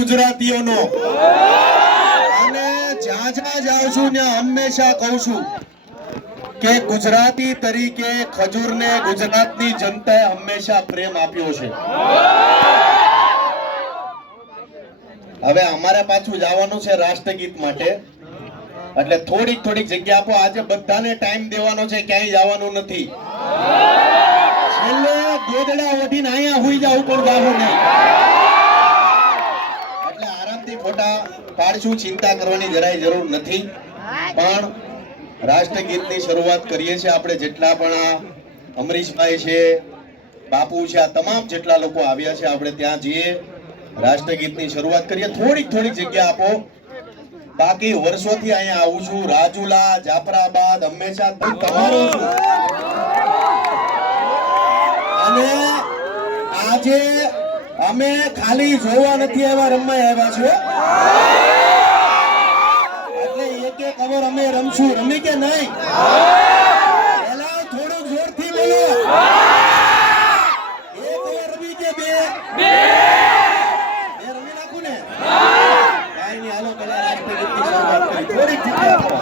ગુજરાતીઓનો અને જ્યાં જ્યાં જાઉં છું ત્યાં હંમેશા કહું છું કે ગુજરાતી તરીકે ખજૂરને ગુજરાતની જનતાએ હંમેશા પ્રેમ આપ્યો છે. હવે અમારે પાછું જવાનું છે રાષ્ટ્રગીત માટે, એટલે થોડીક જગ્યા આપો. આજે બધાને ટાઈમ દેવાનો છે, ક્યાંય જવાનું નથી. છેલ્લે ગોદડા ઓઢીને અહીંયા હુઈ જાવ પણ જાવું નહીં. એટલે આરામથી ફોટા પાડશું, ચિંતા કરવાની જરાય જરૂર નથી. પણ રાષ્ટ્રગીતની શરૂઆત કરીએ છીએ આપણે. જેટલા પણ આ અમરીશભાઈ છે, બાપુ છે, આ તમામ જેટલા લોકો આવ્યા છે, આપણે ત્યાં જઈએ, રાષ્ટ્રગીતની શરૂઆત કરીએ. થોડીક જગ્યા આપો. બાકી વર્ષોથી અહીંયા આવું છું, રાજુલા, જાફરાબાદ હંમેશા તમારો છું. અને આજે અમે ખાલી જોવા નથી આવ્યા, રમવા આવ્યા છો. એટલે એક ઓવર અમે રમશું. રમી કે નહીં? થોડુંક જોરથી બોલો. એક ઓવર રમી કે બે? રમી નાખું ને? કાઈ નહીં, હાલો પેલા રાષ્ટ્રગીતની શરૂઆત કરી. થોડીક જગ્યા આપો.